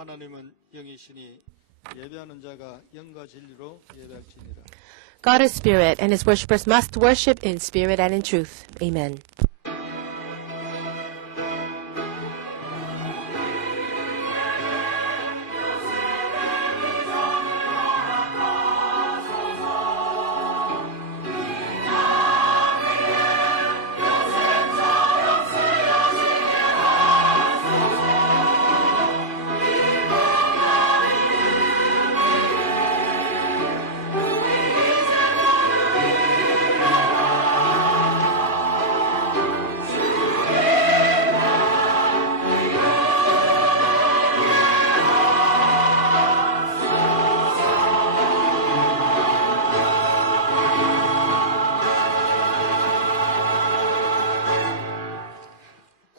하나님은 영이시니 예배하는 자가 영과 진리로 예배할지니라. God is spirit, and his worshippers must worship in spirit and in truth. Amen.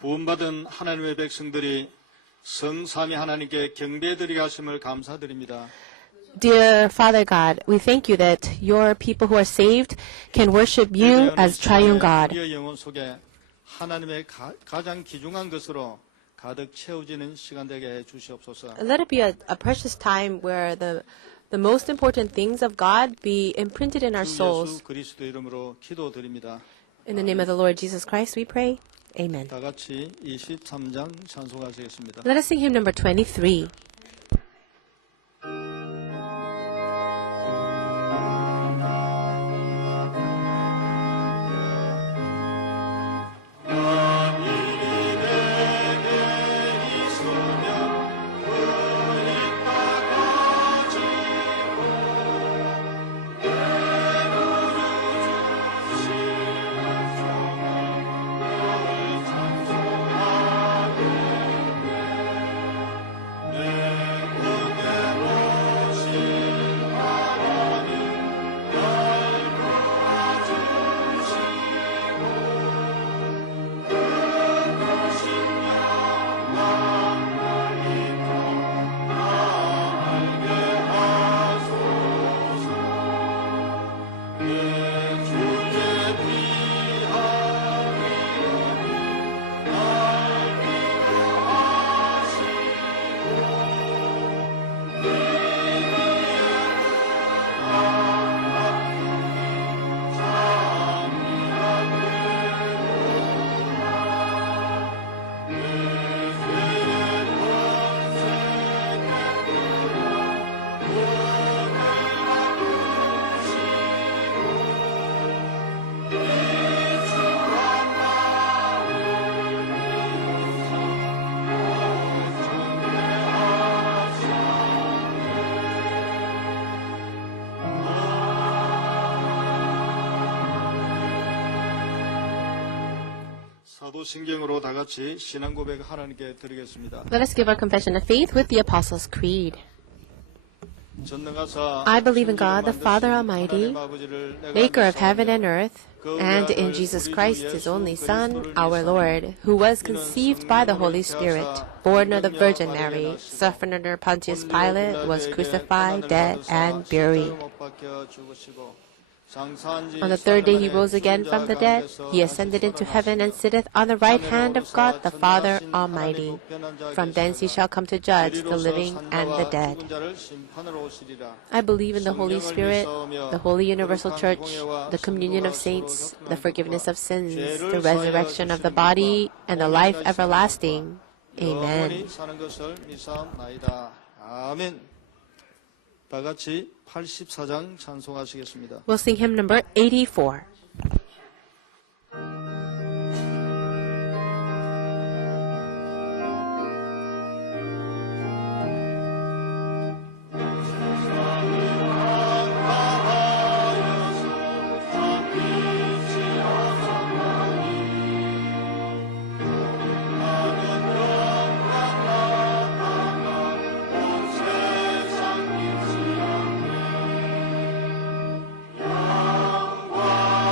구원받은 하나님의 백성들이 성삼위 하나님께 경배드리게 하심을 감사드립니다. Dear Father God, we thank you that your people who are saved can worship you as triune God. 우리의 영혼 속에 하나님의 가장 귀중한 것으로 가득 채워지는 시간 되게 해 주시옵소서. Let it be a precious time where the most important things of God be imprinted in our 주 souls. 예수 그리스도 이름으로 기도드립니다. In the name of the Lord Jesus Christ, we pray. Amen. 다 같이 23장 찬송하시겠습니다. Let us sing hymn number 23. 사도신경으로 다 같이 신앙 고백 하나님께 드리겠습니다. Let us give our confession of faith with the Apostles' Creed. 전능하사 I believe in God, the Father Almighty, 하나님 아버지를 내가 maker of heaven 믿사오며 and earth, and in Jesus Christ, his only Son, our Lord, who was conceived by the Holy Spirit, born of the Virgin Mary, suffered under Pontius Pilate, was crucified, dead, and buried. On the third day he rose again from the dead. He ascended into heaven and sitteth on the right hand of God the Father Almighty. From thence he shall come to judge the living and the dead. I believe in the Holy Spirit, the holy universal church, the communion of saints, the forgiveness of sins, the resurrection of the body, and the life everlasting. Amen. 아멘. 다 같이 84장 찬송하시겠습니다. We'll sing hymn number 84. 영광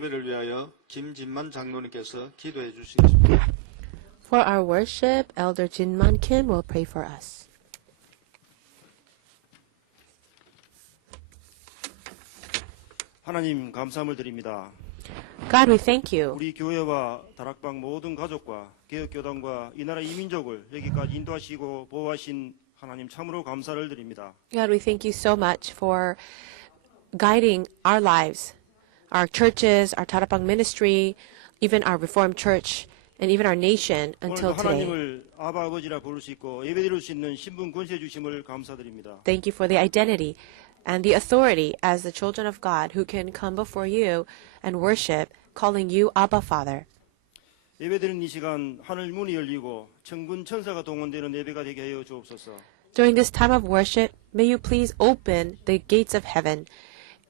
예배를 위하여 김진만 장로님께서 기도해 주시겠습니다. For our worship, Elder Jinman Kim will pray for us. 하나님 감사함을 드립니다. God, we thank you. 우리 교회와 다락방 모든 가족과 개혁교단과 이 나라 이민족을 여기까지 인도하시고 보호하신 하나님 참으로 감사를 드립니다. God, we thank you so much for guiding our lives, our churches, our Tarapang ministry, even our Reformed Church, and even our nation until 오늘도 today. 하나님을 아바 아버지라 부를 수 있고 예배드릴 수 있는 신분 권세 주심을 감사드립니다. Thank you for the identity and the authority as the children of God who can come before you and worship, calling you Abba Father. 예배드리는 이 시간 하늘 문이 열리고 천군 천사가 동원되는 예배가 되게 하여 주옵소서. During this time of worship, may you please open the gates of heaven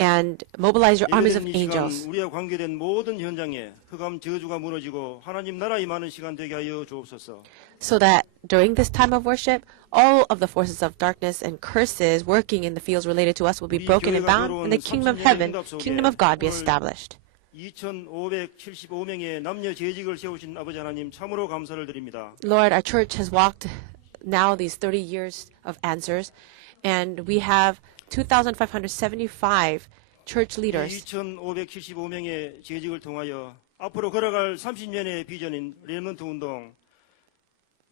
and mobilize your armies of 예배드리는 이 시간 angels, 우리와 관계된 모든 현장에 흑암 저주가 무너지고 하나님 나라 임하는 시간 되게 하여 주옵소서. so that during this time of worship, all of the forces of darkness and curses working in the fields related to us will be broken and bound, and the kingdom of heaven, kingdom of God be established. 2,575명의 남녀 재직을 세우신 아버지 하나님 참으로 감사를 드립니다. Lord, our church has walked now these 30 years of answers, and we have 2,575 church leaders. 2,575명의 재직을 통하여 앞으로 걸어갈 30년의 비전인 레몬트 운동,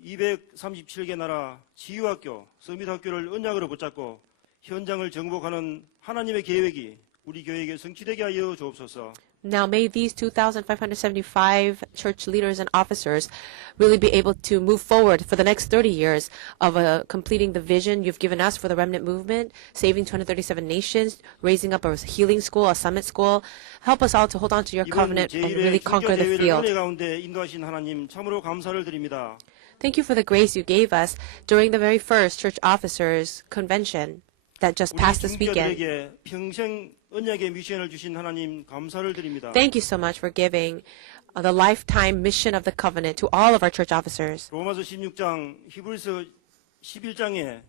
237개 나라 치유학교, 서밋학교를 언약으로 붙잡고 현장을 정복하는 하나님의 계획이 우리 교회에게 성취되게 하여 주옵소서. Now may these 2,575 church leaders and officers really be able to move forward for the next 30 years of completing the vision you've given us for the remnant movement, saving 237 nations, raising up a healing school, a summit school. Help us all to hold on to your 이번 covenant and 제1회 really conquer the 중저대회를 field. 은혜 가운데 인도하신 하나님 참으로 감사를 드립니다. Thank you for the grace you gave us during the very first church officers convention that just 우리 passed this weekend. 중저들에게 평생 언약의 미션을 주신 하나님 감사를 드립니다. Thank you so much for giving the lifetime mission of the covenant to all of our church officers. 로마서 16장, 히브리서 11장에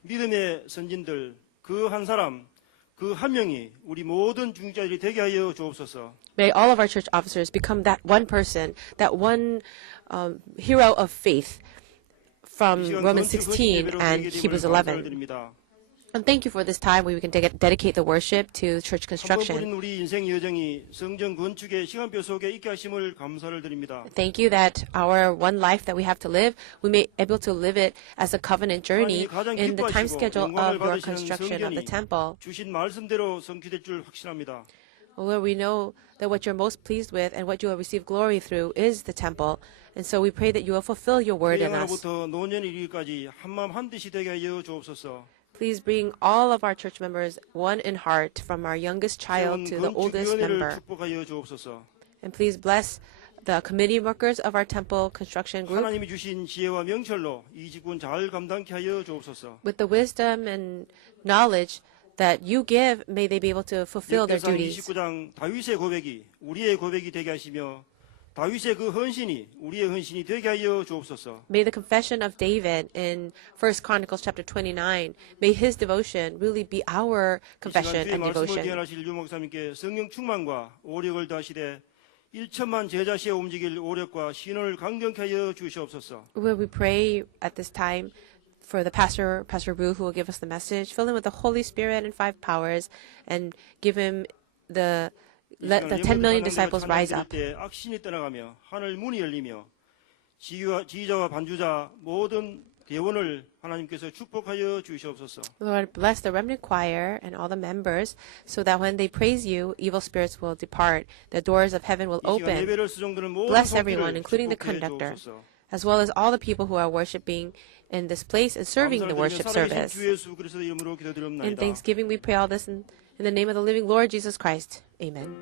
믿음의 선진들 그 한 사람, 그 한 명이 우리 모든 중직자들이 되게 하여 주옵소서. May all of our church officers become that one person, that one hero of faith from 이 시간 Romans 건축 16 예배로 and 드리게 Hebrews 됨을 감사를 11. 드립니다. And thank you for this time where we can dedicate the worship to church 한번 construction. 뿌린 우리 인생 여정이 성전 건축의 시간표 속에 있게 하심을 감사를 드립니다. Thank you that our one life that we have to live, we may be able to live it as a covenant journey in the time schedule of your construction of the temple, 주신 말씀대로 성취될 줄 확신합니다. where we know that what you're most pleased with and what you will receive glory through is the temple. And so we pray that you will fulfill your word in us. 태양으로부터 노년 이르기까지 한마음 한뜻이 되게 하여 주옵소서. Please bring all of our church members one in heart, from our youngest child to the oldest member. 축복하여 주옵소서. And please bless the committee workers of our temple construction group 하나님이 주신 지혜와 명철로 이 직분 잘 감당케 하여 주옵소서. with the wisdom and knowledge that you give. May they be able to fulfill their 역대상 duties. 29장 다윗의 고백이 우리의 고백이 되게 하시며 다윗의 그 헌신이 우리의 헌신이 되게 하여 주옵소서. May the confession of David in 1 Chronicles chapter 29, may his devotion really be our 이 시간 confession 주의 and 말씀을 devotion. 기원하실 유 목사님께 성령 충만과 오력을 다시되 1천만 제자 시에 움직일 오력과 신원을 강경케 하여 주시옵소서. Will we pray at this time for the Pastor Ru, who will give us the message, fill him with the Holy Spirit and 5 powers, and give him let the 10 million disciples rise up. 때 악신이 떠나가며 하늘 문이 열리며 지휘자와 반주자 모든 대원을 하나님께서 축복하여 주시옵소서. Lord, bless the remnant choir and all the members, so that when they praise you, evil spirits will depart. The doors of heaven will 이 시간 open. 예배를 수종드는 모든 Bless 성도를 everyone, including the 축복해 conductor, 주옵소서. as well as all the people who are worshiping in this place and serving the worship service. 주 예수 그리스도의 이름으로 In 기도드립니다. thanksgiving, we pray all this in the name of the living Lord Jesus Christ. Amen.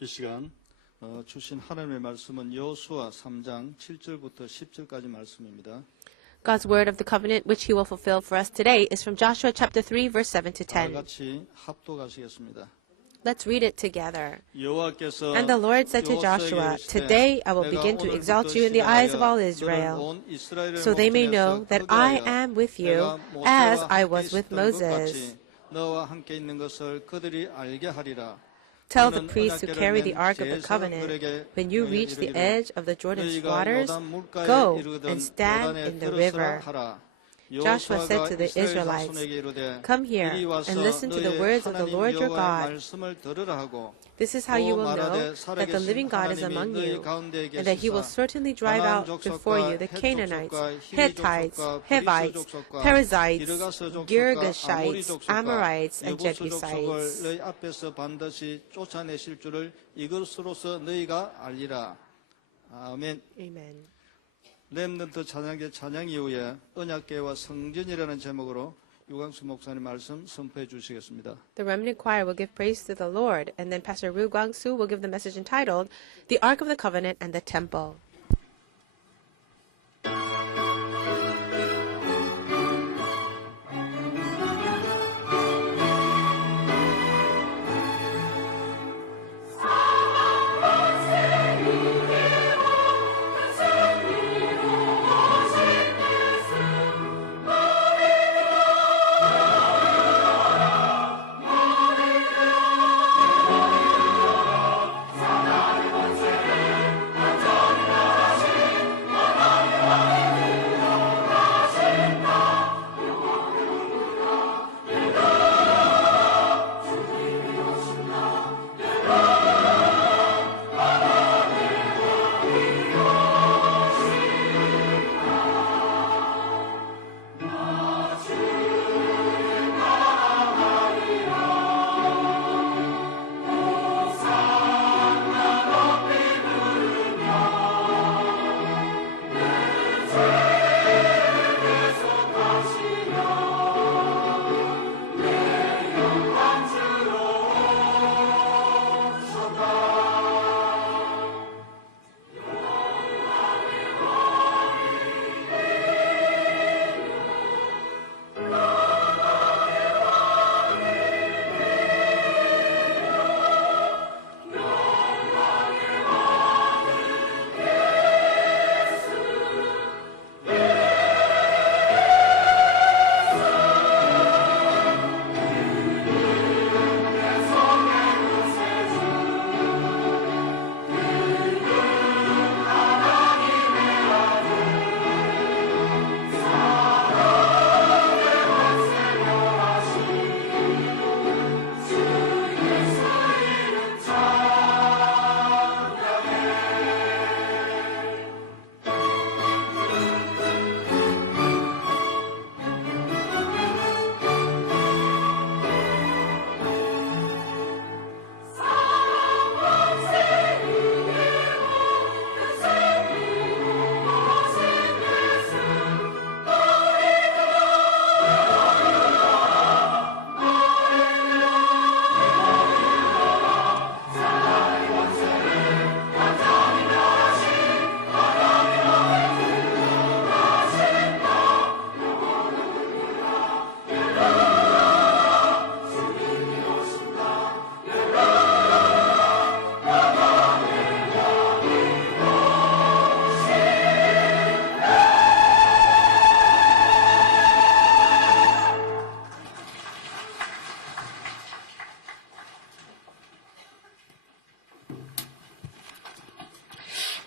이 시간 주신 하나님의 말씀은 여호수아 3장 7절부터 10절까지 말씀입니다. God's word of the covenant, which he will fulfill for us today, is from Joshua chapter 3, verse 7 to 다 10. 같이 합독하시겠습니다. Let's read it together. 여호와께서 And the Lord said to Joshua, Today I will begin to exalt you in the eyes of all Israel, so they may know that I am with you, as I was with Moses. 너와 함께 있는 것을 그들이 알게 하리라. Tell the priests who carry the Ark of the Covenant, when you reach the edge of the Jordan's waters, go and stand in the river. Joshua said to the Israelites, Come here and listen to the words of the Lord your God. This is how you will know that the living God is among you, and that he will certainly drive out before you the Canaanites, Hittites, Hivites, Perizzites, Girgashites, Amorites, and Jebusites. 너희 앞에서 반드시 쫓아내실 줄을 이것으로서 너희가 알리라. 아멘. Amen. 렘넌트 찬양계 찬양 이후에 언약궤와 성전이라는 제목으로 유광수 목사님 말씀 선포해 주시겠습니다. The remnant choir will give praise to the Lord, and then Pastor Ru Guangsu will give the message entitled, The Ark of the Covenant and the Temple.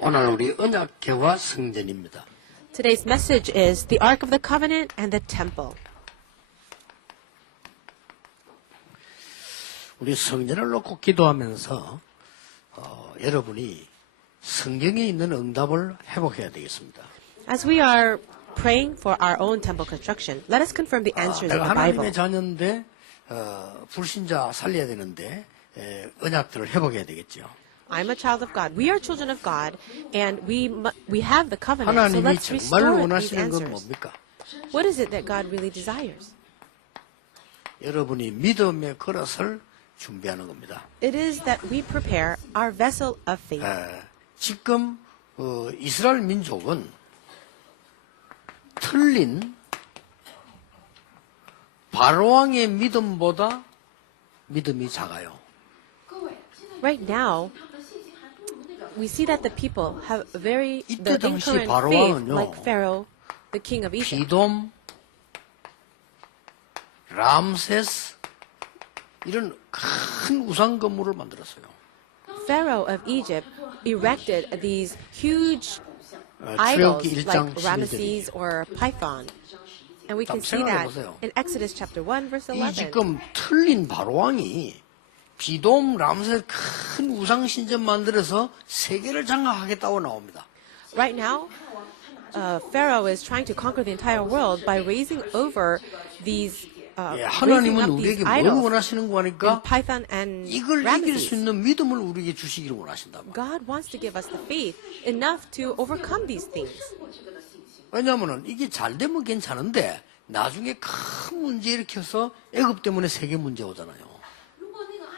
오늘 우리 언약궤와 성전입니다. Today's message is the Ark of the Covenant and the Temple. 우리 성전을 놓고 기도하면서 여러분이 성경에 있는 응답을 회복해야 되겠습니다. As we are praying for our own temple construction, let us confirm the answers of 내가 the Bible. 하나님의 자녀인데 불신자 살려야 되는데 언약들을 회복해야 되겠죠. I'm a child of God. We are children of God, and we have the covenant. So 하나님이 let's 정말로 restore these 원하시는 건 answers. 뭡니까? What is it that God really desires? 여러분이 믿음의 그릇을 준비하는 겁니다. It is that we prepare our vessel of faith. 지금 이스라엘 민족은 틀린 바로왕의 믿음보다 믿음이 작아요. Right now, we see that the people have the 이때 당시 incorrect faith, 바로왕은요, like Pharaoh, the king of Egypt. 비돔, 람세스 이런 큰 우상 건물을 만들었어요. Pharaoh of Egypt erected these huge 출애굽기 idols 1장 like Ramesses 11절이죠. or Python. And we can see that in Exodus chapter 1, verse 이 11. 지금 틀린 바로왕이 비돔, 람세스 큰 우상 신전 만들어서 세계를 장악하겠다고 나옵니다. Right now, Pharaoh is trying to conquer the entire world by raising over these, 예, raising 하나님은 up these 우리에게 뭘 idols 원하시는 거 in 하니까 Python and 이걸 이길 수 Ramesses. 있는 믿음을 우리에게 주시기를 원하신다. God wants to give us the faith enough to overcome these things. 왜냐하면 이게 잘 되면 괜찮은데 나중에 큰 문제 일으켜서 애굽 때문에 세계 문제 오잖아요.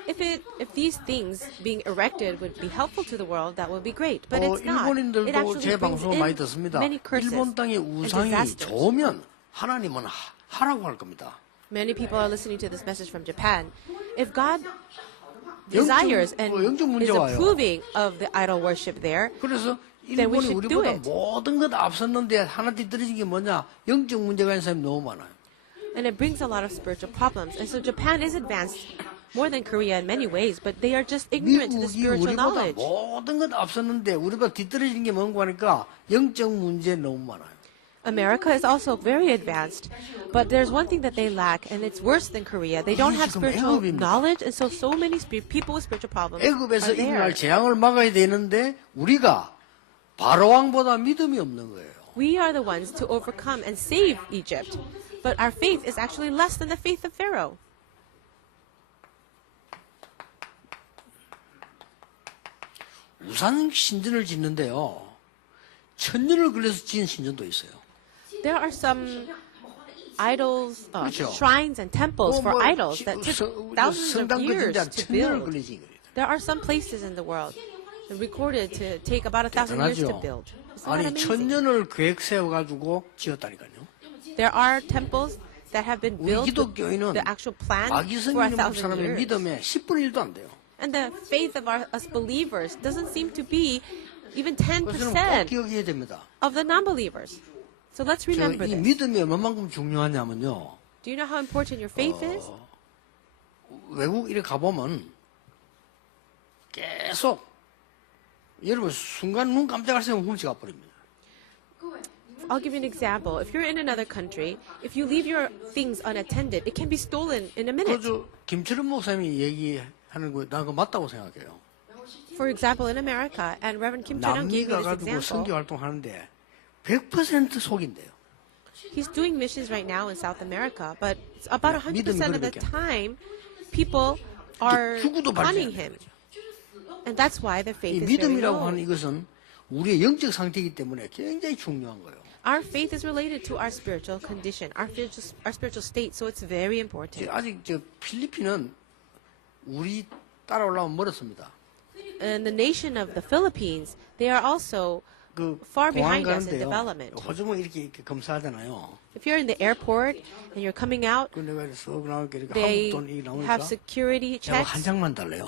If these things being erected would be helpful to the world, that would be great. But it's not. It 일본인들도 actually 제 brings 방송을 많이 in 듣습니다. many curses 일본 땅의 and 우상이 disasters. 좋으면 하나님은 하라고 할 겁니다. Many people are listening to this message from Japan. If God desires and 영적 문제 is 와요. approving of the idol worship there, 그래서 Then we 일본이 should do 우리보다 it. 모든 것 앞섰는데 하나 뒤떨어진 게 뭐냐? 영적 문제가 있는 사람이 너무 많아요. and it brings a lot of spiritual problems. And so Japan is advanced more than Korea in many ways, but they are just ignorant to the 미국이 spiritual 우리보다 knowledge. 모든 것 앞섰는데 우리보다 뒤떨어진 게 뭔가 하니까 영적 문제 너무 많아요. America is also very advanced, but there's one thing that they lack, and it's worse than Korea. They don't have 지금 spiritual 애굽입니다. knowledge, and so many people with spiritual problems 애굽에서 are there. 일어날 재앙을 막아야 되는데 우리가 바로왕보다 믿음이 없는 거예요. We are the ones to overcome and save Egypt, but our faith is actually less than the faith of Pharaoh. 우상 신전을 짓는데요. 천년을 걸려서 지은 신전도 있어요. There are some idols, 그렇죠. shrines and temples for idols that took thousands of 성당 years 건진자 to 천년을 build. 걸리지 거예요. There are some places in the world recorded to take about 1,000 years to 대단하죠. build. Isn't that 아니 amazing? 천년을 계획 세워가지고 지었다니까요. There are temples that have been 우리 built with 기독교인은 the actual plan 마귀성 for 믿는 1,000 사람의 years. 믿음에 10분의 1도 안 돼요. And the faith of us believers doesn't seem to be even 그것은 꼭 10% 기억해야 됩니다. of the non-believers. So let's remember 이 this. 믿음이 얼마만큼 중요하냐면요. Do you know how important your faith is? 외국 이렇게 가보면 계속 여러분 순간 눈 깜짝할 새면 훔쳐 가버립니다. I'll give you an example. If you're in another country, if you leave your things unattended, it can be stolen in a minute. 그저 김철은 목사님이 얘기하는 거 난 그거 맞다고 생각해요. For example, in America, and Reverend Kim Chun-young 남미 gave me this 가가지고 선교 example. 활동하는데 100% 속인대요. He's doing missions right now in South America, but it's about 100% of the 그러니까. time, people are 죽어도 hunting 발견 안 him. And that's why their 이 faith is very 믿음이라고 low. 하는 이것은 우리의 영적 상태이기 때문에 굉장히 중요한 거예요. Our faith is related to our spiritual condition, our spiritual state, so it's very important. 아직 저 필리핀은 우리 따라오려면 멀었습니다. And the nation of the Philippines, they are also 그 far 공항 behind us in 가는데요. development. 호주면 이렇게 검사하잖아요. If you're in the airport and you're coming out, 그 내가 쓱 나오니까 이렇게 they 한국 돈 이 나오니까 have security 제가 checks. 한 장만 달래요.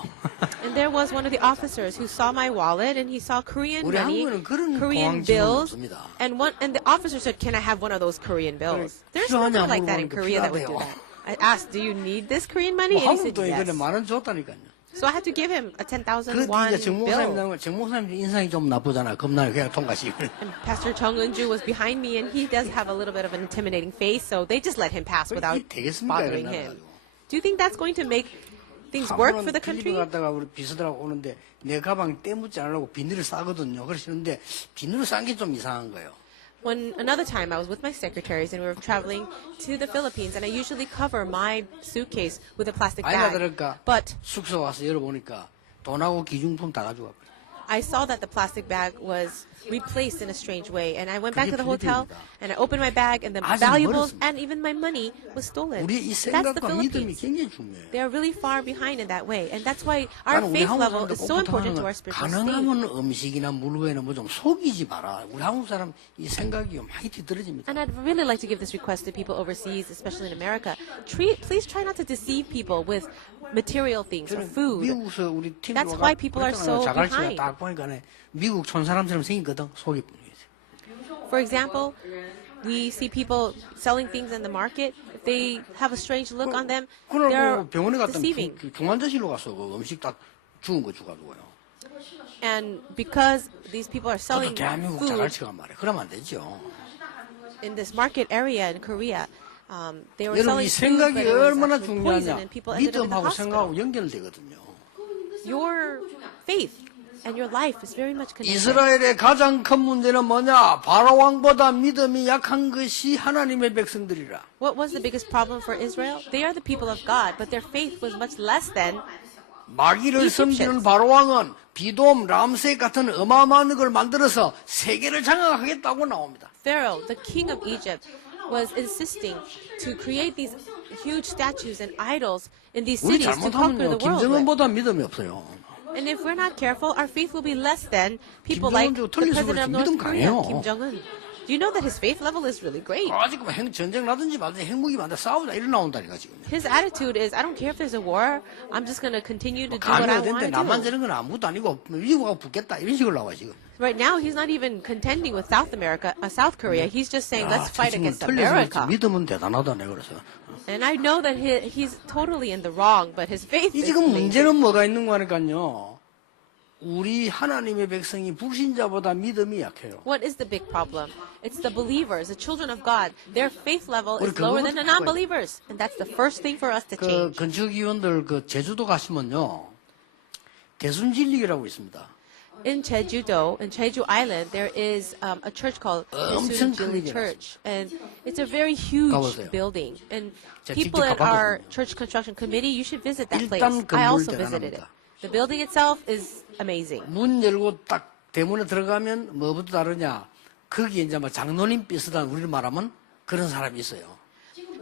And there was one of the officers who saw my wallet and he saw Korean 우리 money, 한국에는 그런 공항 Korean 직원은 bills, 없습니다. and the officer said, "Can I have one of those Korean bills?" There's 필요하냐 nothing like that in 물어보니까 Korea that would do 필요하대요. that. I asked, "Do you need this Korean money?" 뭐 And he said, 한국도 이번에 "Yes." 만원 줬다니까요. So I had to give him a 10,000 그런데 won 이제 정목사님 bill. 나오면 정목사님 인상이 좀 나쁘잖아요. 겁나요. 그냥 통과시키고. And Pastor Chung Eun-ju was behind me, and he does have a little bit of an intimidating face, so they just let him pass without 이게 되겠습니까? bothering 이런 him. 나라가지고. Do you think that's going to make things work for the 필리핀 country? 갔다가 우리 비서들하고 오는데 내 가방 떼묻지 않으려고 비닐을 싸거든요. 그러시는데 비닐을 싼 게 좀 이상한 거예요. When another time I was with my secretaries and we were traveling to the Philippines, and I usually cover my suitcase with a plastic 아이가 bag. 들을까 But 숙소 와서 열어보니까 돈하고 기중품 다 가져가 버려. I saw that the plastic bag was replaced in a strange way, and I went back 그게 to the hotel 필리핀입니다. and I opened my bag, and the 아직 valuables 멀었습니다. and even my money was stolen. 우리의 이 That's the 생각과 믿음이 Philippines. 굉장히 중요해요. They are really far behind in that way, and that's why our 나는 우리 faith 한국 level 사람들 is so important to our 꼼꼼하는 spiritual state. 가능하면 음식이나 물건이나 뭐 좀 속이지 마라. 우리 한국 사람 이 생각이 많이 뒤떨어집니다. And I'd really like to give this request to people overseas, especially in America. Please try not to deceive people with material things or 저는 food. 미국에서 우리 팀 That's why people are so 자갈치가 behind. 딱 보니까 미국 촌 사람처럼 생기거든. 속이 뿐이지. For example, we see people selling things in the market. If they have a strange look on them, they're 그날 병원에 갔더니 deceiving. 중환자실로 가서 그 음식 딱 죽은 거 주가지고요. And because these people are 그것도 selling 대한민국 food 자갈치가 말이야. 그러면 안 되죠. in this market area in Korea, they were 여러분 selling 이 food, but 생각이 it was 얼마나 actually poison, 중요하냐. and people ended up in the 믿음하고 hospital. 생각하고 연결되거든요. Your faith and your life is very much connected. 이스라엘의 가장 큰 문제는 뭐냐? 바로 왕보다 믿음이 약한 것이 하나님의 백성들이라. What was the biggest problem for Israel? They are the people of God, but their faith was much less than 마귀를 섬기는 바로 왕은 비돔, 람셋 같은 어마어마한 걸 만들어서 세계를 장악하겠다고 나옵니다. Pharaoh, the king of Egypt, was insisting to create these huge statues and idols in these 우리 cities to conquer 잘못하면요, the world with. 김정은보다 믿음이 없어요. And if we're not careful, our faith will be less than people like 김정은도 the 틀려서 president of 그렇지 North 믿음 Korea, 강해요. Kim Jong-un. Do you know that his faith level is really great? 아직 뭐 전쟁 나든지 말든지 핵무기 만들 싸우자 이런 나온다니까 지금. His attitude is, I don't care if there's a war, I'm just going to continue to do what 가면 I want 되는데 to 남한 do. 되는 건 아무것도 아니고 미국하고 붙겠다 이런 식으로 나와 지금. Right now, he's not even contending with South Korea. He's just saying, let's fight against America. 믿음은 대단하다 내가 그래서. And I know that he's totally in the wrong, but his faith 이 is 지금 amazing. 문제는 뭐가 있는 거니까요. 우리 하나님의 백성이 불신자보다 믿음이 약해요. What is the big problem? It's the believers, the children of God. Their faith level 우리 is lower 그거부터 than the 바꿔야 non-believers. And that's the first thing for us to 그 change. 건축위원들 그 제주도 가시면요. 대순진리교라고 있습니다. In Jeju Island, there is a church called 엄청 Daesun Jili 크게 Church. And it's a very huge 가보세요. building. And 제가 people 직접 in our 가봤거든요. church construction committee, you should visit that place. 일단 I 건물 also visited it. 대단합니다. The building itself is amazing. 문 열고 딱 대문에 들어가면 뭐부터 다르냐? 거기에 이제 뭐 장로님 비슷한 우리를 말하면 그런 사람이 있어요.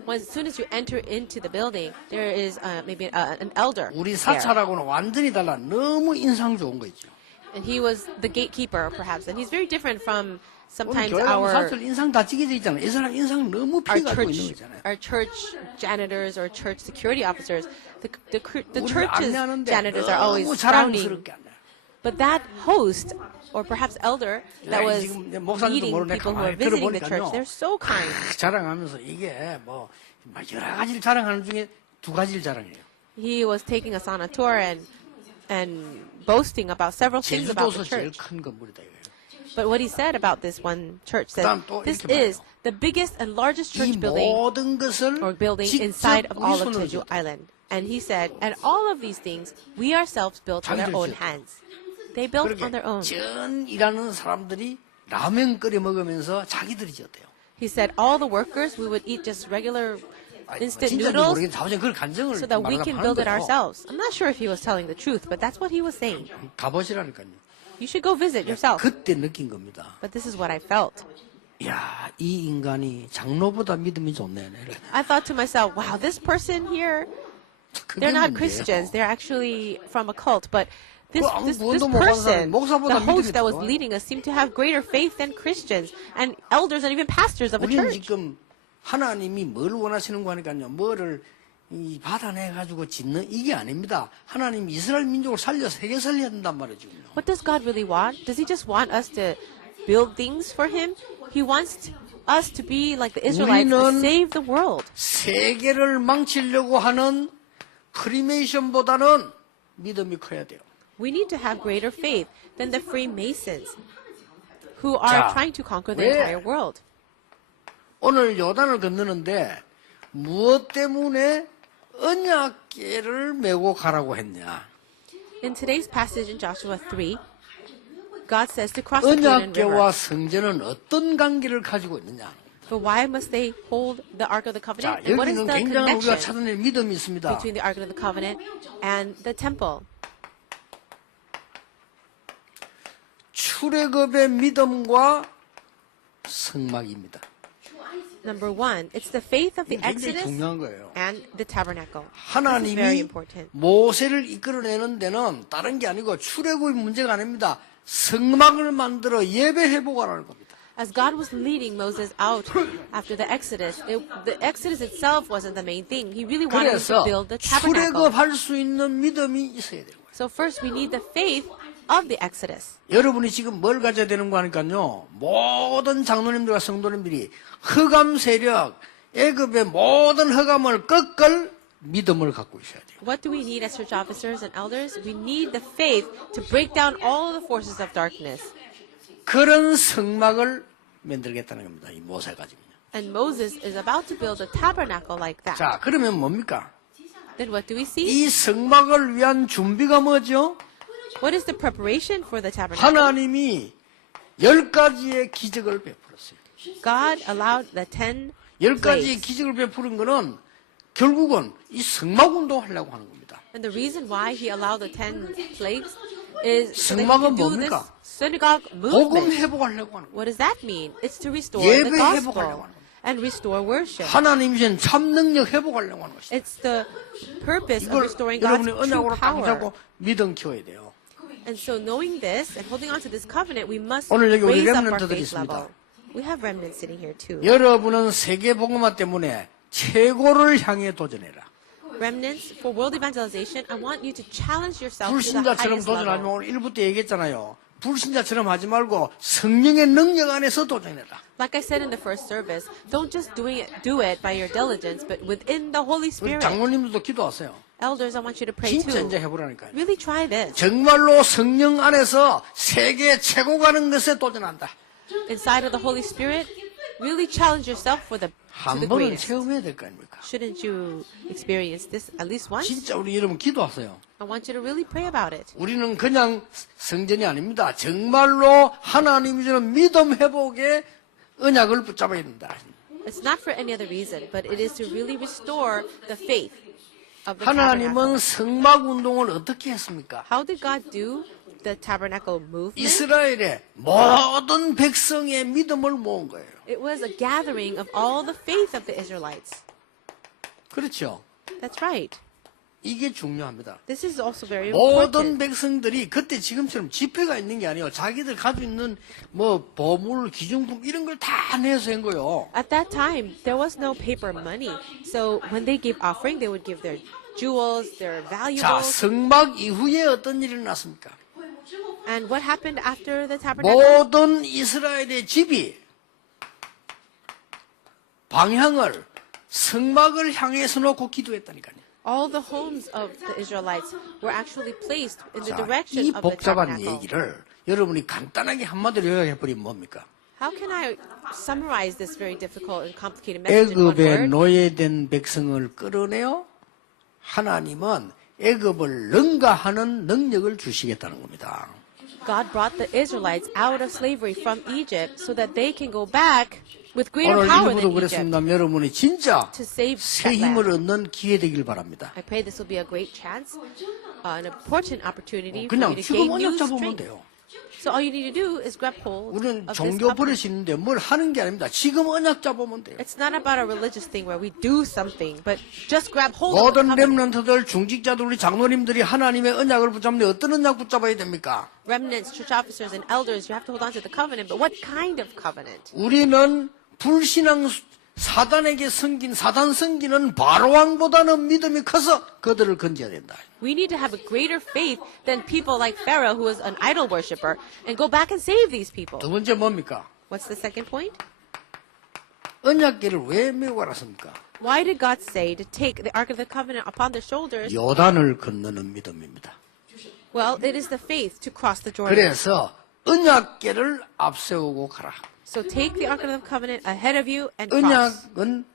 As soon as you enter into the building, there is maybe an elder 우리 there. 사찰하고는 완전히 달라. 너무 인상 좋은 거 있죠. And he was the gatekeeper, perhaps. And he's very different from 오늘 sometimes 교회 가면 our 사찰 인상 다 찌개져 있잖아요. 이 사람 인상 너무 피가지고 있는 거잖아요. church janitors or church security officers. The 우리를 church's 안내하는데 janitors are always 너무 frowning. 자랑스럽게 안내. But that host, or perhaps elder, that was 지금 이제 목사님도 leading 모르네. people who are 가만히 visiting the 들어보니까요. church, they're so kind. 자랑하면서 이게 뭐 여러 가지를 자랑하는 중에 두 가지를 자랑해요. He was taking us on a tour and boasting about several things about 제주도서 the 제일 church. 큰 건물이다 이거예요. But what he said about this one church said, 그다음 또 this 이렇게 is the biggest and largest 이 church building 모든 것을 or building 직접 inside of 우리 all of 손으로 Jeju 지었다. Island. And he said, and all of these things, we ourselves built with our 자기들 own 지었다. hands. They built on their own. 전 일하는 사람들이 라면 끓여 먹으면서 자기들이 지었대요. He said, all the workers, we would eat just regular instant 진짜인지 noodles 모르겠는데 자부장 그런 간증을 so that we 말하다 can build it 하는데요. ourselves. I'm not sure if he was telling the truth, but that's what he was saying. 가보시라니까요. You should go visit yourself. 그때 느낀 겁니다. But this is what I felt. 야, 이 인간이 장로보다 믿음이 좋네. I thought to myself, wow, this person here, 그게 they're not 문제예요. Christians. They're actually from a cult. But this 그 아무 this 구원도 못 받은 사람이 person, 목사보다 the host 믿음이 that was 좋아요. leading us, seemed to have greater faith than Christians and elders and even pastors of a 우리는 church. 지금 하나님이 뭘 원하시는 거 하니까요. 뭐를 이 받아내가지고 짓는 이게 아닙니다. 하나님 이스라엘 민족을 살려 세계 살려야 된단 말이죠. What does God really want? Does He just want us to build things for Him? He wants us to be like the Israelites, to 우리는 save the world. 세계를 망치려고 하는 프리메이션보다는 믿음이 커야 돼요. We need to have greater faith than the Freemasons who are 자, trying to conquer the 왜? entire world. 오늘 요단을 건너는데 무엇 때문에 언약궤를 메고 가라고 했냐? In today's passage in Joshua 3, God says to cross the Jordan River. 언약궤와 성전은 어떤 관계를 가지고 있느냐? But why must they hold the Ark of the 자, Covenant? And what is 여기는 the 굉장한 우리가 connection 찾아낼 믿음이 있습니다. between the Ark of the Covenant and the temple? 출애굽의 믿음과 성막입니다. Number one, it's the faith of the 이게 굉장히 Exodus 중요한 거예요. and the tabernacle. This is very 하나님이 important. 모세를 이끌어내는 데는 다른 게 아니고 출애굽의 문제가 아닙니다. 성막을 만들어 예배해 보라는 겁니다. As God was leading Moses out after the Exodus itself wasn't the main thing. He really wanted him to 그래서 build the tabernacle. 출애굽할 수 있는 믿음이 있어야 되는 거예요. So first we need the faith of the Exodus. 여러분이 지금 뭘 가져야 되는 거 하니까요. 모든 장로님들과 성도님들이 흑암 세력, 애굽의 모든 흑암을 꺾을 믿음을 갖고 있어야 돼요. What do we need as church officers and elders? We need the faith to break down all the forces of darkness. 그런 성막을 만들겠다는 겁니다. 이 모세가 지금요. And Moses is about to build a tabernacle like that. 자, 그러면 뭡니까? Then what do we see? 이 성막을 위한 준비가 뭐죠? What is the preparation for the tabernacle? 하나님이 10가지의 기적을 베풀었어요. God allowed the 10 10가지의 plagues. 기적을 베푸는 것은 결국은 이 성막 운동을 하려고 하는 겁니다. And the reason why he allowed the 10 plagues is so that he 성막은 can do this 뭡니까? synagogue 복음 movement. 회복하려고 하는 거예요. What does that mean? It's to restore 예배 the 회복하려고 gospel 하는 거예요. and restore worship. 하나님 신 참능력 회복하려고 하는 것이다. It's the purpose of 이걸 restoring God's 여러분이 true 언약으로 power. 감사하고 믿음 키워야 돼요. And so knowing this and holding on to this covenant, we must 오늘 여기 우리 raise up our 렘넌트들이 faith 있습니다. level. We have remnants sitting here too. 여러분은 세계 복음화 때문에 최고를 향해 도전해라. Remnants, for world evangelization, I want you to challenge yourself to the 불신자처럼 highest 도전하지 level. 말고 오늘 1부 때 얘기했잖아요. 불신자처럼 하지 말고 성령의 능력 안에서 도전해라. Like I said in the first service, don't just do it by your diligence, but within the Holy 우리 Spirit. 장로님들도 기도하세요. Elders, I want you to pray 진짜 이제 too. 해보라니까요. Really try this. 정말로 성령 안에서 세계 최고 가는 것에 도전한다. Inside of the Holy Spirit, really challenge yourself to the 한 번은 greatest. 체험해야 될 거 아닙니까? Shouldn't you experience this at least once? 진짜 우리 여러분 기도하세요. I want you to really pray about it. 우리는 그냥 성전이 아닙니다. 정말로 하나님이 주는 믿음 회복의 언약을 붙잡아야 된다. It's not for any other reason, but it is to really restore the faith of the tabernacle. 하나님은 성막 운동을 어떻게 했습니까? How did God do the tabernacle movement? 이스라엘의 모든 백성의 믿음을 모은 거예요. It was a gathering of all the faith of the Israelites. 그렇죠. That's right. 이게 중요합니다. This is also very 모든 important. 백성들이 그때 지금처럼 지폐가 있는 게 아니에요. 자기들 가지고 있는 뭐 보물, 기중품 이런 걸 다 내서 한 거예요. At that time, there was no paper money. So when they gave offering, they would give their jewels, their 자, valuables. 성막 이후에 어떤 일이 일어났습니까? And what happened after the tabernacle? 모든 이스라엘의 집이 방향을 성막을 향해서 놓고 기도했다니까요. All the homes of the Israelites were actually placed in the 자, direction 이 of the 복잡한 tabernacle. 얘기를 여러분이 간단하게 한마디로 요약해버리면 뭡니까? How can I summarize this very difficult and complicated message in one 애굽에 word? 노예된 백성을 끌어내어 하나님은 애굽을 능가하는 능력을 주시겠다는 겁니다. God brought the Israelites out of slavery from Egypt so that they can go back with greater 오늘 power 일부도 than Egypt 그랬습니다. 여러분이 진짜 to save 새 that 힘을 land. 얻는 기회 되길 바랍니다. I pray this will be a great chance, an important opportunity for 그냥 you to 지금 gain new 언약 잡으면 strength. 돼요. So all you need to do is grab hold 우리는 of this 종교 covenant. 버릇이 있는데 뭘 하는 게 아닙니다. 지금 언약 잡으면 돼요. It's not about a religious thing where we do something, but just grab hold of the 모든 covenant. 렘넌트들, 중직자들, 우리 장로님들이 하나님의 언약을 붙잡는데 어떤 언약 붙잡아야 됩니까? Remnants, church officers, and elders, you have to hold on to the covenant, but what kind of covenant? 우리는 불신앙 사단에게 섬긴 사단 섬기는 바로왕보다는 믿음이 커서 그들을 건져야 된다. We need to have a greater faith than people like Pharaoh, who was an idol worshiper, and go back and save these people. 두 번째 뭡니까? What's the second point? 언약궤를 왜 메고 가랐습니까? Why did God say to take the Ark of the Covenant upon their shoulders? 요단을 건너는 믿음입니다. Well, it is the faith to cross the Jordan. 그래서 언약궤를 앞세우고 가라. So take the Ark of the Covenant ahead of you and cross. 언약은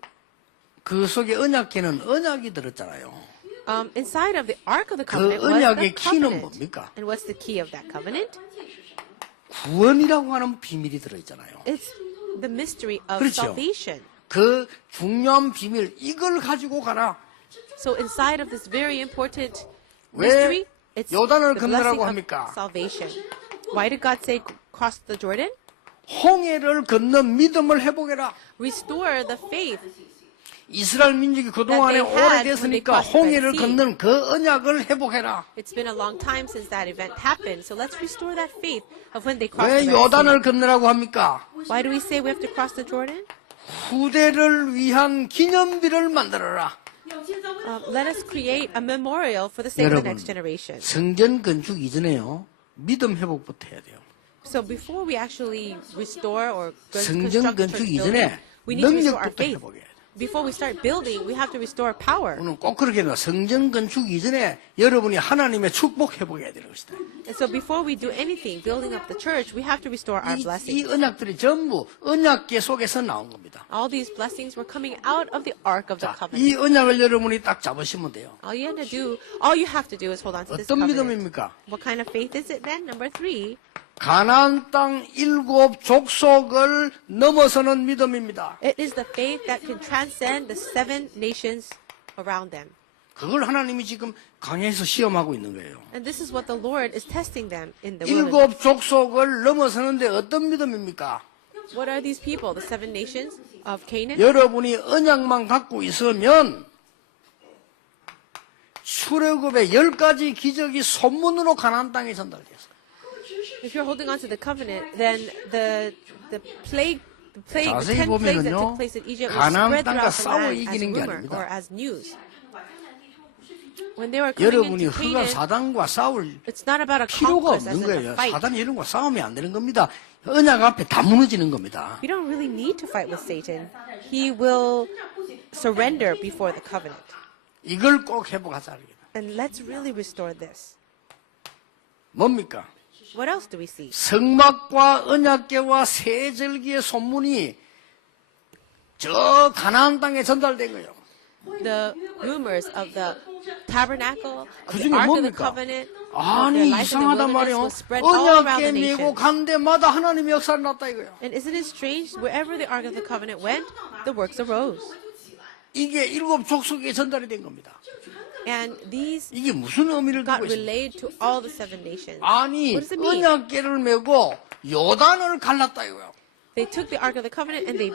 그 속에 언약궤는 언약이 들었잖아요. Inside of the Ark of the 그 Covenant was the 언약의 키는 covenant. 뭡니까? And what's the key of that covenant? 구원이라고 하는 비밀이 들어있잖아요. It's the mystery of 그렇죠. salvation. 그 중요한 비밀 이걸 가지고 가라. So inside of this very important 왜 mystery, it's 요단을 the blessing 건너라고 of 합니까? salvation. Why did God say cross the Jordan? 홍해를 건넌 믿음을 회복해라. Restore the faith. 이스라엘 민족이 그동안에 That they had 오래됐으니까 when they crossed the 홍해를 Red Sea. 건넌 그 언약을 회복해라. It's been a long time since that event happened, so let's restore that faith of when they crossed 왜 the Red Sea. 요단을 건너라고 합니까? Why do we say we have to cross the Jordan? 후대를 위한 기념비를 만들어라. Let us create a memorial for the sake of the 여러분, next generation. 성전 건축 이전에요. 믿음 회복부터 해야 돼요. So before we actually restore or 성전 construct the 건축 church 이전에 building, we need to restore our 능력부터 faith. 회복해야 돼요. Before we start building, we have to restore power. 오늘 꼭 그렇게 해요. 성전 건축 이전에 여러분이 하나님의 축복 회복해야 되는 것이다. And so before we do anything, building up the church, we have to restore our 이 blessings. 언약들이 전부 언약계 속에서 나온 겁니다. All these blessings were coming out of the ark of the 자, covenant. 이 언약을 여러분이 딱 잡으시면 돼요. All you have to do is hold on to this 어떤 covenant. 믿음입니까? What kind of faith is it then? Number 3, 가나안 땅 7 족속을 넘어서는 믿음입니다. it is the faith that can transcend the 7 nations around them. 그걸 하나님이 지금 강해서 시험하고 있는 거예요. And this is what the Lord is testing them in the wilderness. 7 족속을 넘어서는데 어떤 믿음입니까? What are these people, the 7 nations of Canaan? 여러분이 언약만 갖고 있으면 출애굽의 10가지 기적이 손문으로 가나안 땅에 전달됐어요. If you're holding on to the covenant, then the plague, the 자세히 10 plagues that 보면은요, took place in Egypt were 가나안 spread 땅과 throughout the 싸워 land as 이기는 게 rumor 아닙니다. or as news. When they were coming 여러분이 into 흑암 Canaan, 사단과 싸울 it's not about a 필요가 conquest as 없는 in a 거예요. fight. 사단이 이런 거 싸우면 안 되는 겁니다. 언약 앞에 다 무너지는 겁니다. We don't really need to fight with Satan. He will surrender before the covenant. 이걸 꼭 회복하자. And let's really restore this. 뭡니까? What else do we see? 성막과 언약궤와 세절기의 손문이 저 가나안 땅에 전달된 거예요. The rumors of the tabernacle, of 그 the 중에 ark of the 뭡니까? covenant, of their 아니 life in the 이상하단 wilderness 말이에요. was spread all around 언약궤 the 메고 nation. 간 데마다 하나님의 역사를 났다 이거예요. And isn't it strange? Wherever the ark of the covenant went, the works arose. 이게 7 족속에 전달이 된 겁니다. And these 이게 무슨 의미를 got 두고 있습니까? relayed to all the 7 nations. 아니 What does it mean? 언약궤를 메고 요단을 갈랐다 이거예요. They took the ark of the covenant and they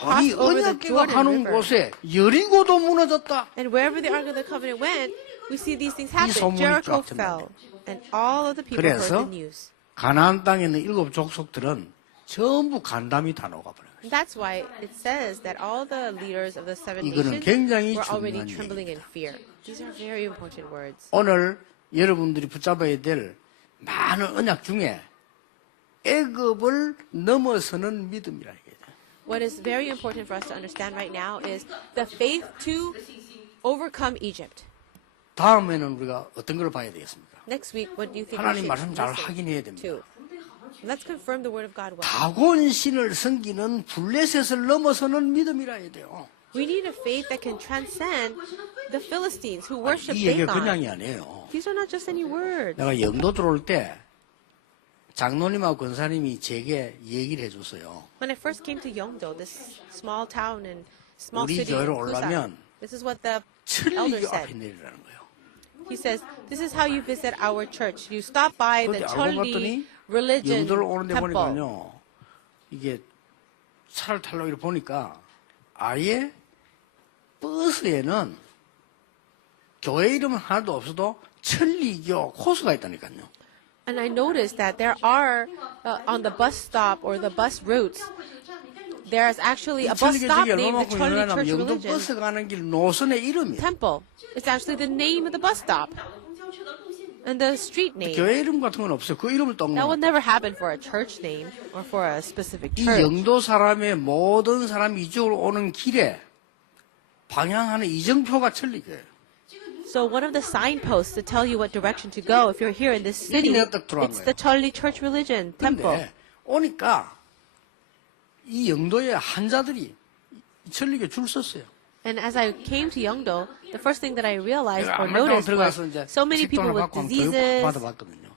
아니 crossed over the 언약궤가 Jordan 가는 River. 곳에 여리고도 무너졌다. And wherever the ark of the covenant went, we see these things happen. 소문이 Jericho 쫙 fell, and all of the people heard 그래서 the news. 가나안 땅에 있는 7 족속들은 전부 간담이 다 녹아버려요. And that's why it says that all the leaders of the 7 이거는 nations 굉장히 were already 중요한 trembling in fear. These are very important words. 오늘 여러분들이 붙잡아야 될 많은 언약 중에 애굽을 넘어서는 믿음이라 이게. What is very important for us to understand right now is the faith to overcome Egypt. 다음에는 우리가 어떤 걸 봐야 되겠습니까? Next week, what do you think we 하나님 should 말씀 잘 listen 확인해야 됩니다. to? Let's confirm the word of God well. 다곤 신을 섬기는 블레셋을 넘어서는 믿음이라 해야 돼요. We need a faith that can transcend the Philistines who worship 이 얘기가 Dagon. 그냥이 아니에요. These are not just any words. 내가 영도 들어올 때 장로님하고 권사님이 제게 얘기를 해줬어요. When I first came to Yeongdo, this small town and small 우리 city in 교회로 올라면 Busan, this is what the elder 천리교 앞에 said. 내리라는 거예요. He says, this is how you visit our church. You stop by the 그런데 알고 Choli 봤더니 religion 영도를 오는데 temple. 보니까요. 이게 차를 타려고 이렇게 보니까 아예 버스에는 교회 이름은 하나도 없어도 천리교 코스가 있다니까요. And I noticed that there are, on the bus stop or the bus routes, there's actually a bus 천리교 stop 지역이 named the 얼마만큼 Choli 유명하냐면 Church 영도 Religion 버스 가는 길 노선의 이름이에요. Temple. It's actually the name of the bus stop. And the street name. 교회 이름 같은 건 없어요. 그 이름을 떤 That would 겁니다. never happen for a church name or for a specific 이 church. 영도 사람의 모든 사람이 이쪽으로 오는 길에 방향하는 이정표가 천리교예요. So one of the signposts to tell you what direction to go if you're here in this city, 내가 딱 들어간 it's 거예요. the Choli Church Religion Temple. 근데 오니까 이 영도의 한자들이 이 천리교 줄 섰어요. And as I came to Yeongdo, the first thing that I realized 내가 or 아무리 noticed 들어가서 was 이제 so many people 직도를 with 받고 한번 교육 diseases, 받아봤거든요.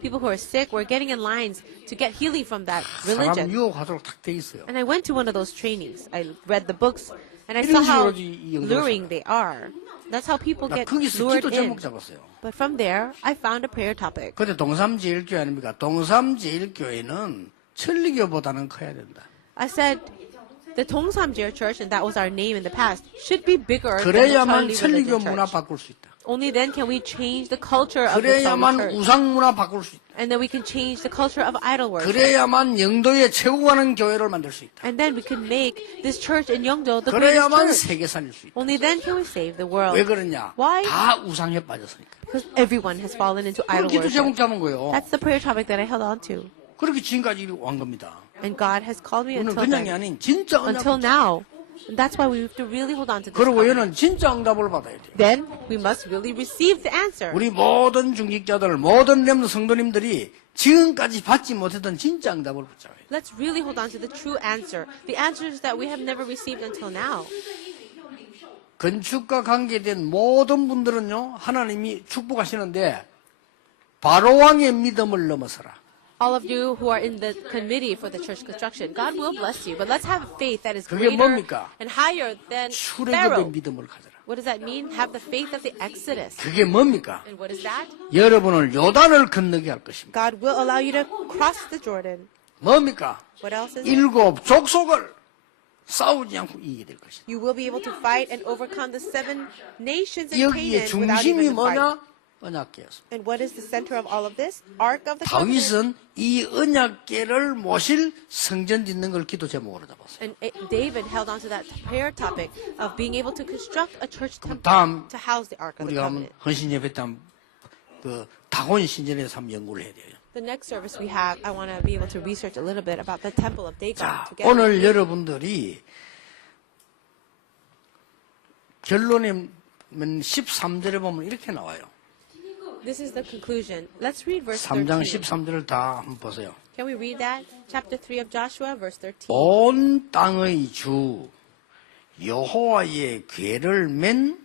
people who are sick, were getting in lines to get healing from that 사람 religion. 유혹하도록 탁 돼 있어요. And I went to one of those trainings. I read the books and I saw 이런 how 식으로 이 영도를 luring they are. That's how people 나 get 거기서 lured 기도 in. 제목 잡았어요. But from there, I found a prayer topic. 근데 동삼제일교회 아닙니까? 동삼제일교회는 천리교보다는 커야 된다. I said the Tongsamjir Church, and that was our name in the past, should be bigger than the 그래야만 Charlie 천리교 Religion 문화 Church. 바꿀 수 있다. Only then can we change the culture of the Charlie 그래야만 Church. 우상 문화 바꿀 수 있다. And then we can change the culture of idol worship. 그래야만 영도에 최고 가는 교회를 만들 수 있다. And then we can make this church in Yeongdo the greatest 그래야만 church. 세계 살릴 수 있다. Only then can we save the world. 왜 그러냐? Why? 다 우상에 빠졌으니까. Because everyone has fallen into 그걸 idol 기도 제목 worship. 잡은 거예요. That's the prayer topic that I held on to. 그렇게 지금까지 온 겁니다. And God has called me 오늘 until 그냥이 then, 아닌 진짜 until 응답. now. And that's why we have to really hold on to this 그리고 covenant. 얘는 진짜 응답을 받아야 돼요. Then we must really receive the answer. 우리 모든 중직자들, 모든 렘너 성도님들이 지금까지 받지 못했던 진짜 응답을 붙잡아야 돼요. Let's really hold on to the true answer. The answers that we have never received until now. 건축과 관계된 모든 분들은요, 하나님이 축복하시는데, 바로왕의 믿음을 넘어서라. All of you who are in the committee for the church construction, God will bless you. But let's have faith that is 그게 greater 뭡니까? and higher than 출애굽의 Pharaoh. 믿음을 가져라. What does that mean? Have the faith of the Exodus. 그게 뭡니까? And what is that? 여러분을 요단을 건너게 할 것입니다. God will allow you to cross the Jordan. 뭡니까? What else is it? 7 족속을 싸우지 않고 이기게 될 것이다. You will be able to fight and overcome the 7 nations in 여기에 Canaan without 중심이 even a fight. 뭐냐? 언약궤였습니다. And what is the center of all of this? Ark of the Covenant. 다윗은 이 언약궤를 모실 성전 짓는 걸 기도 제목으로 잡았어요. And David held on to that prayer topic of being able to construct a church temple 다음 to house the Ark of the 우리가 한번 Covenant. 헌신 예배 때 한번 그 다곤 신전에서 한번 연구를 해야 돼요. The next service we have, I want to be able to research a little bit about the temple of Dagon 자, together. 오늘 여러분들이 결론에 13절에 보면 이렇게 나와요. This is the conclusion. Let's read verse 3장 13. 13절을 다 한번 보세요. Can we read that? Chapter 3 of Joshua, verse 13. 온 땅의 주 여호와의 궤를 맨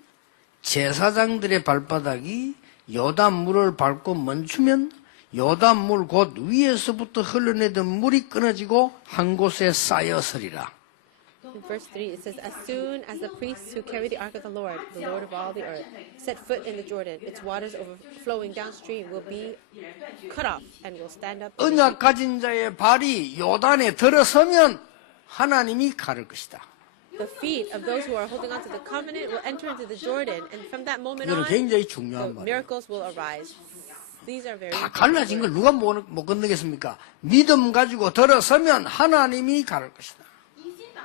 제사장들의 발바닥이 요단물을 밟고 멈추면 요단물 곧 위에서부터 흘러내던 물이 끊어지고 한 곳에 쌓여서리라. In verse 3, it says, As soon as the priests who carry the ark of the Lord of all the earth, set foot in the Jordan, its waters overflowing downstream will be cut off and will stand up. 언약 가진 자의 발이 요단에 들어서면 하나님이 가를 것이다. The feet of those who are holding on to the covenant will enter into the Jordan, and from that moment 이거는 on, 굉장히 the 중요한 말이에요. miracles will arise. These are very 다 important 갈라진 걸 words. 누가 못 건너겠습니까? 믿음 가지고 들어서면 하나님이 가를 것이다.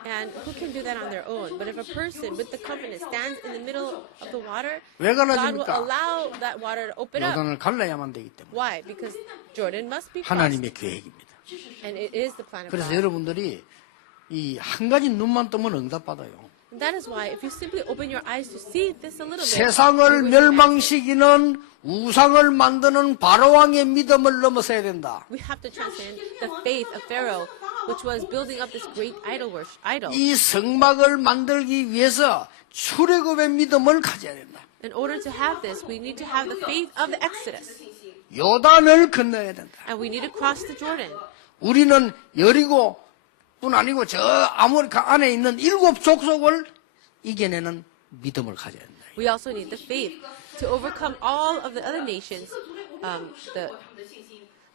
And who can do that on their own? But if a person with the covenant stands in the middle of the water, 왜 God will 갈라집니까? allow that water to open up. 요단을 갈라야만 되기 때문에 Why? Because Jordan must be crossed. 하나님의 계획입니다. And it is the plan of 그래서 God. 여러분들이 이 한 가지 눈만 뜨면 응답받아요. And that is why if you simply open your eyes to see this a little bit, 세상을 you will see an answer. 멸망시키는 우상을 만드는 바로왕의 믿음을 넘어서야 된다. We have to transcend the faith of Pharaoh, which was building up this great idol. 이 성막을 만들기 위해서 출애굽의 믿음을 가져야 된다. In order to have this, we need to have the faith of the Exodus. 요단을 건너야 된다. And we need to cross the Jordan. 우리는 여리고뿐 아니고 저 아모리카 안에 있는 7 족속을 이겨내는 믿음을 가져야 된다. We also need the faith to overcome all of the other nations, the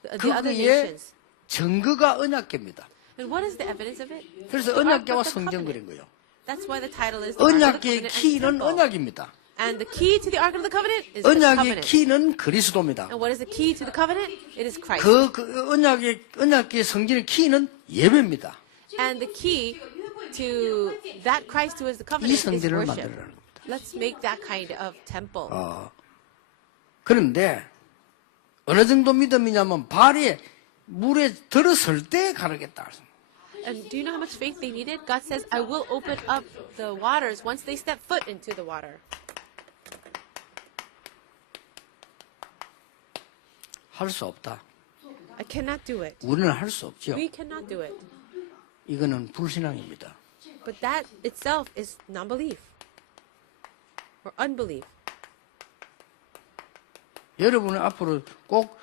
other 그게 nations. 증거가 언약궤입니다. And what is the evidence of it? 그래서 The Ark 언약궤와 of the 성전 Covenant. 그린 거예요. That's why the title is the Ark of the 언약궤의 Covenant and 키는 Temple. 언약입니다. And the key to the Ark of the Covenant is the 언약의 covenant. 키는 그리스도입니다. And what is the key to the covenant? It is Christ. 그 언약의 성전의 키는 예배입니다. And the key to that Christ who is the 이 covenant is 성전을 worship. 만들라는 겁니다. Let's make that kind of temple. 그런데 어느 정도 믿음이냐면 발이 물에 들어설 때 가르겠다. And do you know how much faith they needed? God says, I will open up the waters once they step foot into the water. 할 수 없다. I cannot do it. 우리는 할 수 없죠. We cannot do it. 이거는 불신앙입니다. But that itself is non-belief or unbelief. 여러분은 앞으로 꼭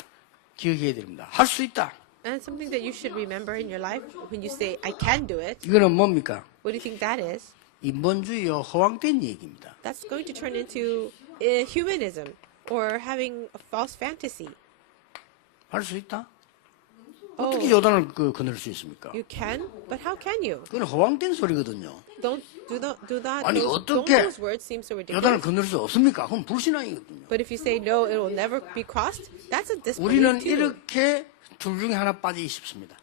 기억해야 됩니다. 할 수 있다. And something that you should remember in your life when you say, I can do it, 이거는 뭡니까? what do you think that is? 인본주의요 허황된 얘기입니다. That's going to turn into humanism or having a false fantasy. 할 수 있다? Oh, 어떻게 요단을 건널 수 있습니까? you can, but how can you? 그건 허황된 소리거든요. Do that. 아니, Don't 어떻게 those words seem so 요단을 ridiculous? 건널 수 없습니까? 그건 불신앙이거든요. But if you say no, it will never be crossed. That's a 우리는 disbelief too. 이렇게 둘 중에 하나 빠지기 쉽습니다.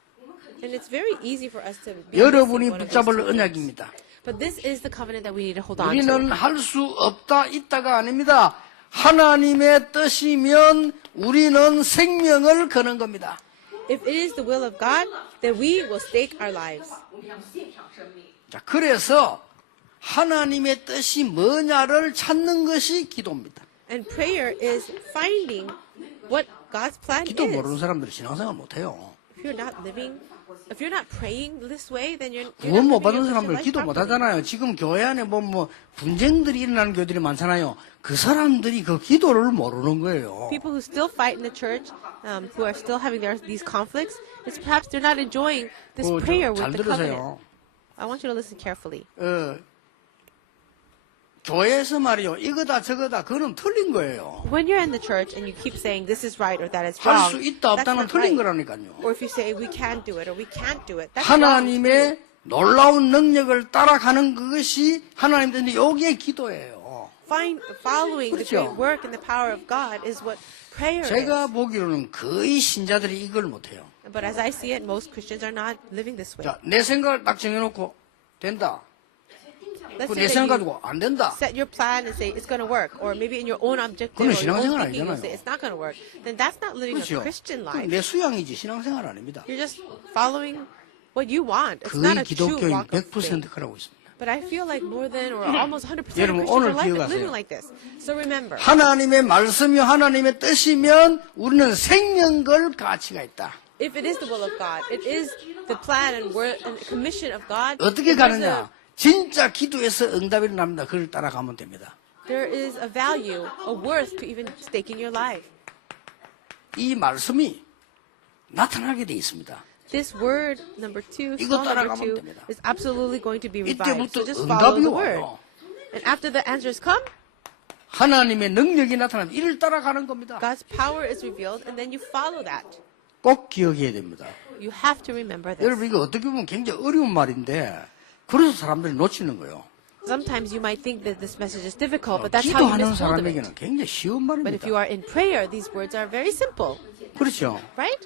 And it's very easy for us to be 여러분이 missing one of those 붙잡을 two things. 언약입니다. But this is the covenant that we need to hold on to. 우리는 할 수 없다 있다가 아닙니다. 하나님의 뜻이면 우리는 생명을 거는 겁니다. If it is the will of God, then we will stake our lives. 자, 그래서 하나님의 뜻이 뭐냐를 찾는 것이 기도입니다. And prayer is finding what God's plan 기도 is. 모르는 사람들은 신앙생활 못해요. If you're not praying this way, then you're 구원 못 not 받은 living your 사람들 Christian 기도 life 못 properly. 하잖아요. 지금 교회 안에 뭐 분쟁들이 일어나는 교회들이 많잖아요. 그 사람들이 그 기도를 모르는 거예요. People who still fight in the church, who are still having these conflicts, it's perhaps they're not enjoying this prayer 잘 with the covenant. 들으세요. I want you to listen carefully. 교회에서 말이요. 이거다 저거다 그거는 틀린 거예요. When you're in the church and you keep saying this is right or that is 할 wrong, 수 있다 that's 없다는 not 틀린 right. 거라니까요. Or if you say we can do it or we can't do it, that's wrong. 하나님의 놀라운 능력을 따라가는 그것이 하나님 뜻인데 여기에 기도예요. Following the 그렇죠. great work and the power of God is what prayer 제가 is. 보기로는 거의 신자들이 이걸 못해요. But as I see it, most Christians are not living this way. 자, 내 생각을 딱 정해놓고 된다. Let's 내 say 생각 that you 가지고 안 된다. set your plan and say it's going to work, or maybe in your own objective 그건 or your own 신앙생활 thinking you 아니잖아요. say it's not going to work. Then that's not living 그렇죠. a Christian life. 내 수양이지 신앙생활 아닙니다. You're just following what you want. It's not 거의 a true 기독교인 walk of faith. 100% 하고 있습니다. But I feel like more than or almost 100% of 여러분, Christians 오늘 are 기억하세요. living like this. So remember, 하나님의 말씀이 하나님의 뜻이면 우리는 생명 걸 가치가 있다. if it is the will of God, it is the plan and word and commission of God. 어떻게 then there's 가느냐? 진짜 기도에서 응답이 납니다. 그걸 따라가면 됩니다. there is a value, a worth to even staking your life. 이 말씀이 나타나게 돼 있습니다. This word number 2, 이거 Psalm number 따라가면 2, 됩니다. is absolutely going to be revived. 이때부터 So just follow 응답이 the word. 와요. And after the answers come, 하나님의 능력이 나타나면 이를 따라가는 겁니다. God's power is revealed, and then you follow that. 꼭 기억해야 됩니다. You have to remember this. 여러분 이거 어떻게 보면 굉장히 어려운 말인데 그래서 사람들이 놓치는 거예요. Sometimes you might think that this message is difficult, but that's how you 기도하는 miss hold of it. 사람에게는 굉장히 쉬운 But if you 말입니다. are in prayer, these words are very simple, 그렇죠. right?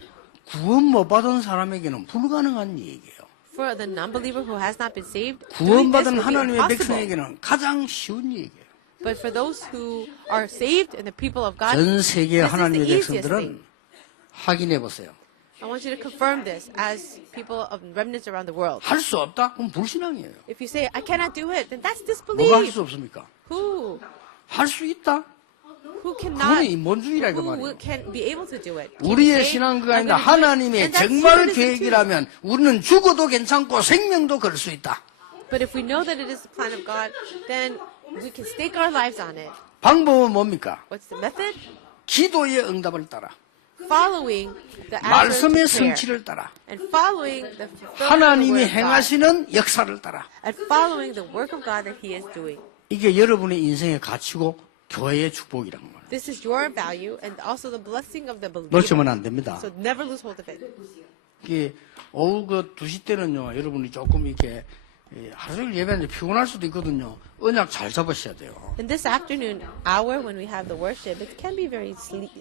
구원 못 받은 사람에게는 불가능한 얘기예요. For the non-believer who has not been saved, doing this 구원받은 will be 하나님의 impossible. 백성에게는 가장 쉬운 얘기예요. But for those who are saved and the people of God, 전 세계 this is the 하나님의 easiest 백성들은 thing. 확인해 보세요. I want you to confirm this as people of remnants around the world. 할 수 없다? 그럼 불신앙이에요. If you say, I cannot do it, then that's 뭐가 할 disbelief. 수 없습니까? Who? 할 수 있다? Who 그거는 cannot? 인본주의라 그 Who 말이에요. can be able to do it? Can you 우리의 say, 신앙가 "I'm 아니라 gonna do it"? 하나님의 And that's 정말 humanism too. 계획이라면 우리는 죽어도 괜찮고 생명도 걸 수 있다. But if we know that it is the plan of God, then we can stake our lives on it. 방법은 뭡니까? What's the method? 기도의 응답을 따라 Following the answer to 말씀의 prayer. 성취를 따라 And following the fulfillment of the 하나님이 word of God. 행하시는 역사를 따라 And following the work of God that He is doing. 이게 여러분의 인생의 가치고 교회의 축복이란 말이에요. This is your value and also the blessing of the believer. 놓치면 안 됩니다. So never lose hold of it. 이게 오후 그 2시 때는요, 여러분이 조금 이렇게 하루 종일 예배하는데 피곤할 수도 있거든요. 언약 잘 잡으셔야 돼요. In this afternoon hour when we have the worship, it can be very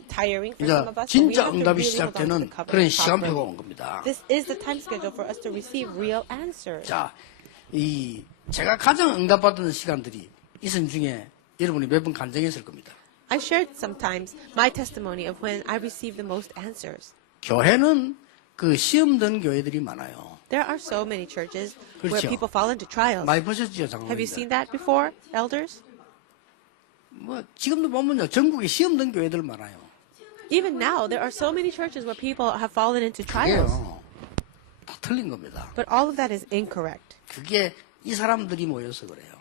tiring for 이제 some of us. But we 진짜 have to 응답이 really hold on to the 시작되는 covenant 그런 시간표가 properly. 온 겁니다. This is the time schedule for us to receive real answers. 자, 제가 가장 응답받은 시간들이 이선 중에 여러분이 몇 번 간증했을 겁니다. I shared sometimes my testimony of when I received the most answers. 교회는 그 시험 든 교회들이 많아요. There are so many churches where 그렇죠. people fall into trials. 많이 보셨죠, Have you seen 장로님들? that before, elders? 뭐 지금도 보면요, 전국에 시험 든 교회들 많아요. Even now, there are so many churches where people have fallen into trials. 그게요, 다 틀린 겁니다. But all of that is incorrect. 그게 이 사람들이 모여서 그래요.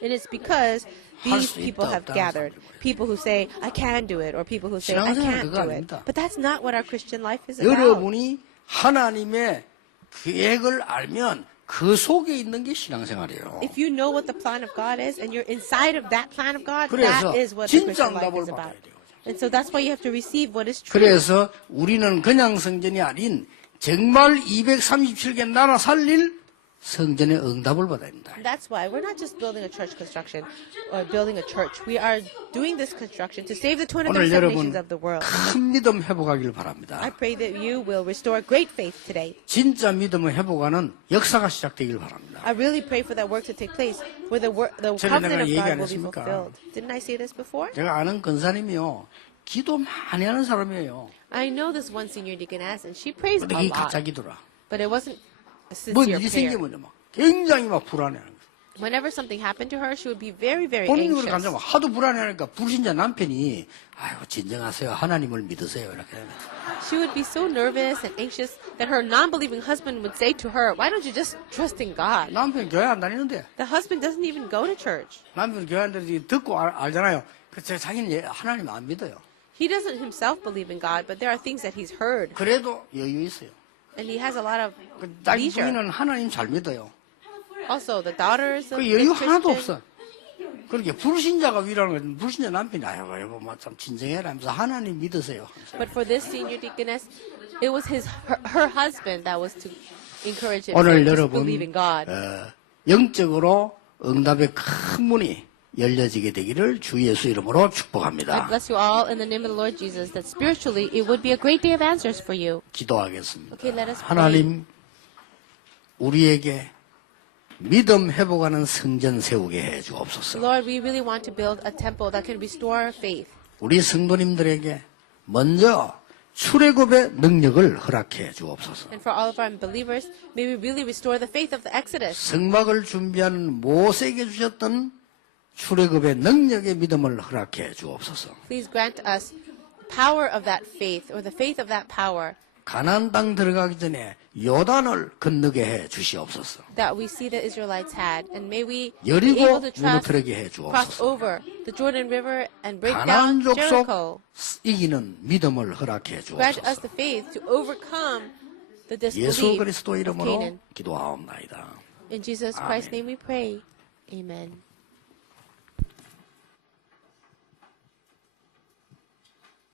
And it's because 할 these 수 people 있다, have 없다 gathered. 하는 사람들이 People who say, I can do it, or people who say, I 신앙생활 can't 그거 do it. 아닙니다. But that's not what our Christian life is about. 여러분이 하나님의 계획을 알면 그 속에 있는 게 신앙생활이에요. If you know what the plan of God is and you're inside of that plan of God, 그래서 that is what the 진짜 Christian life 응답을 is 받아야 about. 돼요. And so that's why you have to receive what is true. 그래서 우리는 그냥 성전이 아닌 정말 237개 나라 살릴 성전의 응답을 받아야 합니다. And that's why we're not just building a church construction or building a church. We are doing this construction to save the 오늘 237 여러분 nations of the world. 큰 믿음 회복하길 바랍니다. I pray that you will restore great faith today. 진짜 믿음을 회복하는 역사가 시작되길 바랍니다. I really pray for that work to take place, where the 전에 covenant 내가 of 얘기 안 God will be 했습니까? fulfilled. Didn't I say this before? 제가 아는 권사님이요. 기도 많이 하는 사람이에요. I know this one senior deaconess, and she prays a 근데 이게 lot, 가짜 기도라. but it wasn't a 뭐 sincere 일이 prayer. 생기면 막 굉장히 막 불안해하는 거예요. Whenever something happened to her, she would be very, very 본인이 그렇게 anxious. 간다고 하도 불안해하니까 불신자 남편이 아유 진정하세요. 하나님을 믿으세요. 이렇게 하면 She would be so nervous and anxious that her non-believing husband would say to her, "Why don't you just trust in God?" 남편 교회 안 다니는데 The husband doesn't even go to church. 남편 교회 안 다니는데 듣고 알잖아요. 그래서 자기는 하나님 안 믿어요. He doesn't himself believe in God, but there are things that he's heard, 그래도 여유 있어요. and he has a lot of 그 자기 leisure. 부인은 하나님 잘 믿어요. Also, the daughters of 그 the 여유 하나도 Christian, 없어. 그렇게 불신자가 위라는 건 불신자 남편이 아유 여보 뭐좀 진정해라 하면서 하나님 믿으세요. but for this senior deaconess, it was her husband that was to encourage him 오늘 to just 여러분 believe in God. 영적으로 응답의 큰 문이 열려지게 되기를 주 예수 이름으로 I 축복합니다. bless you all in the name of the Lord Jesus, that spiritually it would be a great day of answers for you. 기도하겠습니다. Okay, let us pray. 하나님 우리에게 믿음 회복하는 성전 세우게 해 주옵소서. Lord, we really want to build a temple that can restore our faith. 우리 성도님들에게 먼저 출애굽의 능력을 허락해 주옵소서. And for all of our believers, may we really restore the faith of the Exodus. 성막을 준비한 모세에게 주셨던 출애굽의 능력의 믿음을 허락해 주옵소서. Please grant us power of that faith, or the faith of that power, 가나안 땅 들어가기 전에 요단을 건너게 해 주시옵소서. that we see the Israelites had. And may we be 여리고 able to 무너뜨리게 해 cross 주옵소서. over the Jordan River and break 가나안 down 족속 Jericho. 이기는 믿음을 허락해 Grant us 주옵소서. the faith to overcome the 예수 disbelief 그리스도 of 이름으로 Canaan. 기도하옵나이다. In Jesus Christ's 아멘. name we pray. Amen.